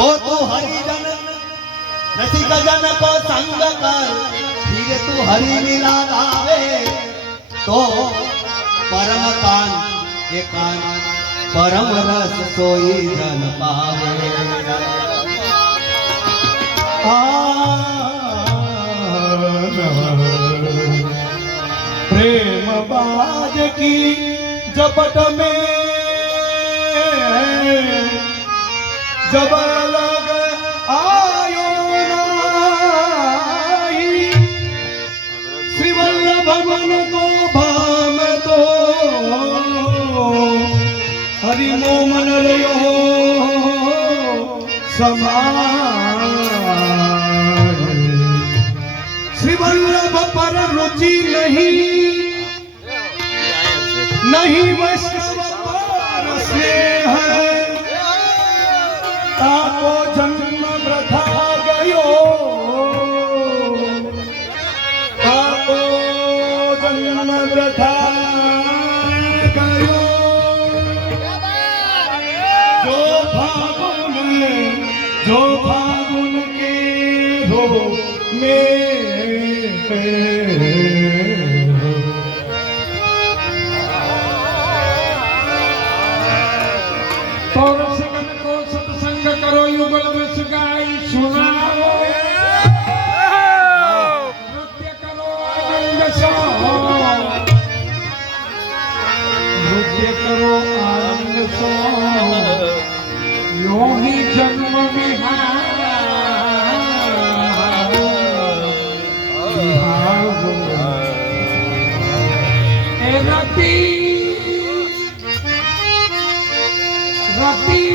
तो तू हरिजन रसिक जन को संग कर। फिर तू हरि लीला गावे। तो परम कान के कान परम रस सोई जन पावे। प्रेम बाज की जपट में। जब हरि मोमन रयो श्री पर रुचि नहीं नहीं पर स्नेह। ताको जन्म वृथा गयो। ताको जन्म वृथा गयो। મેં Rapi Rapi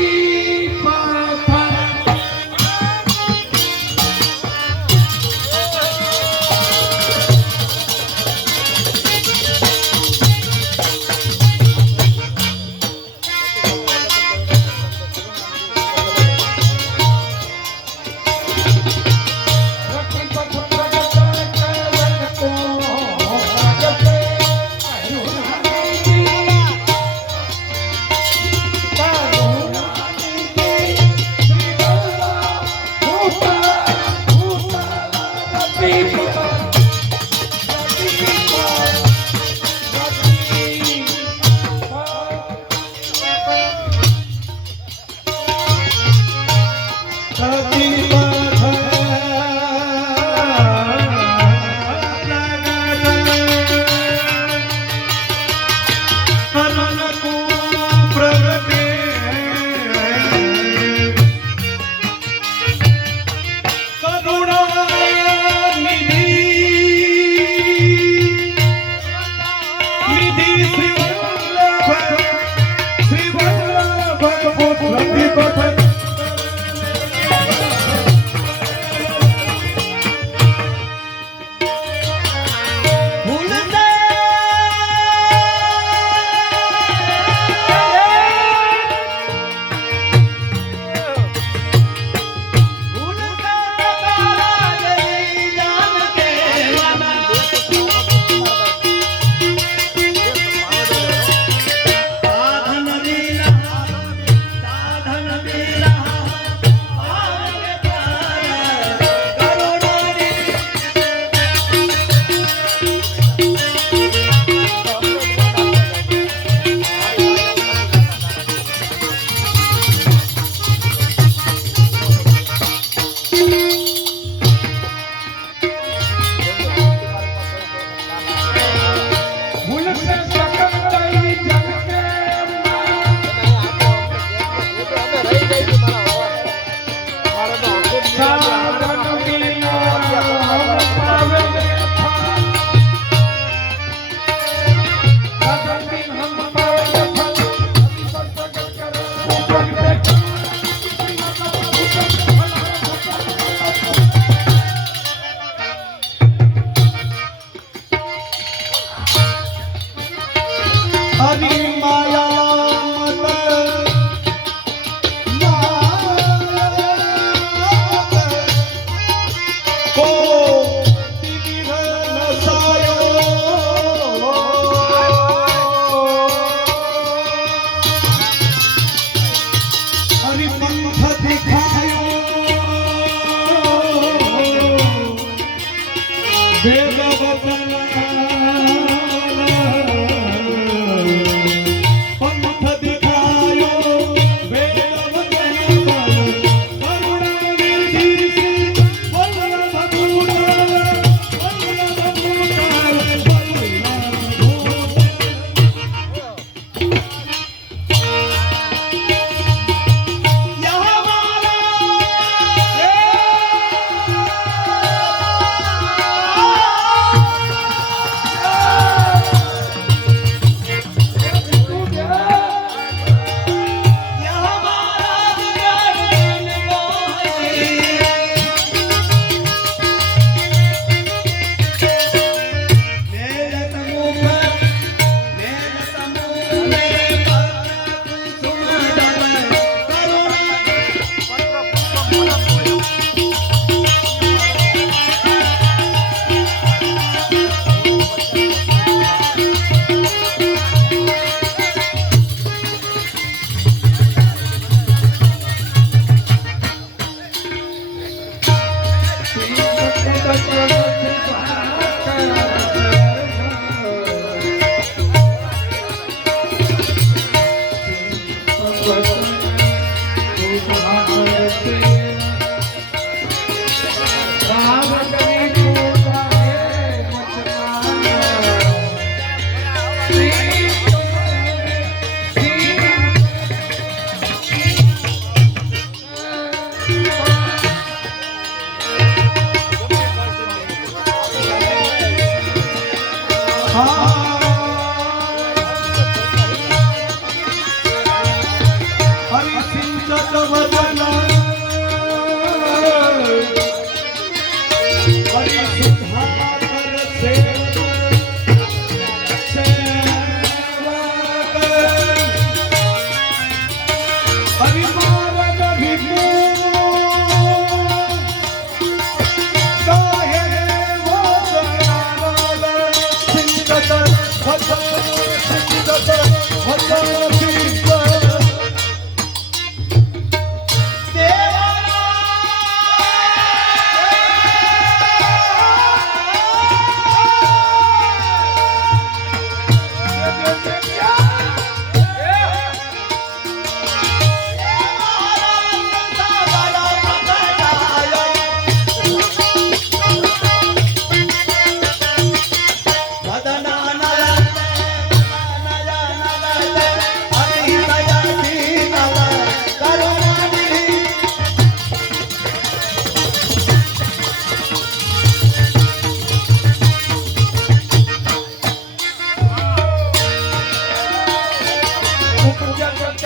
હરી হচ্ছে। Hari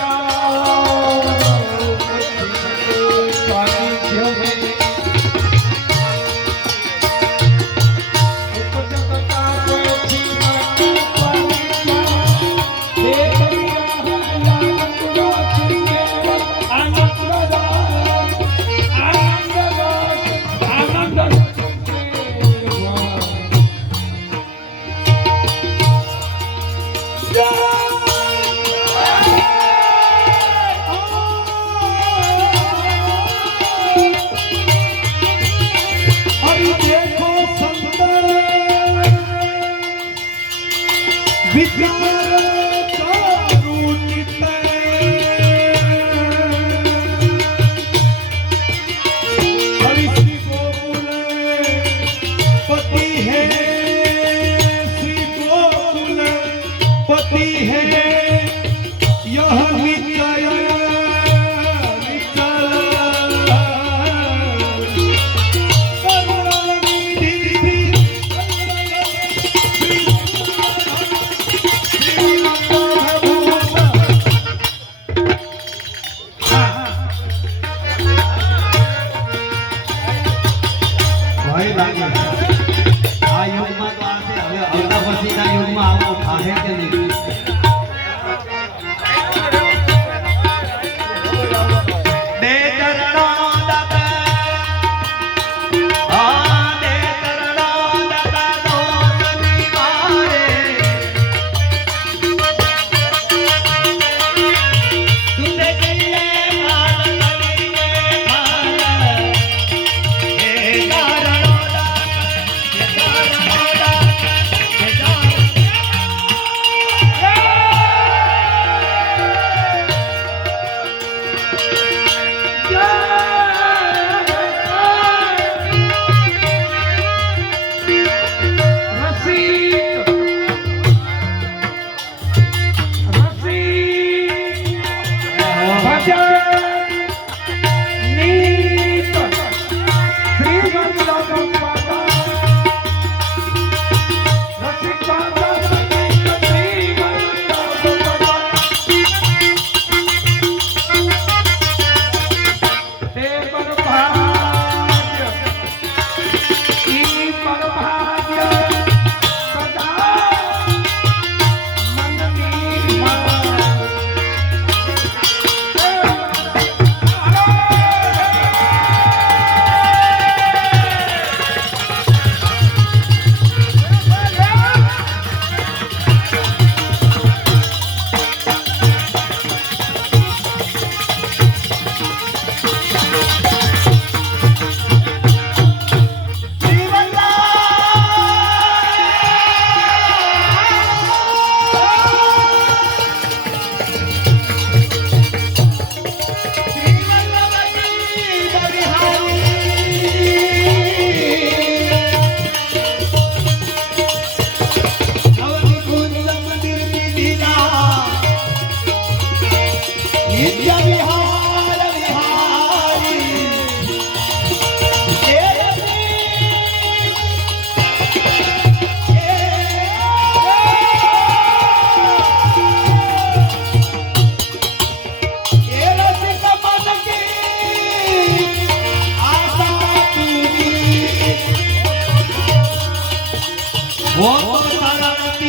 Thank you.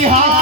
你好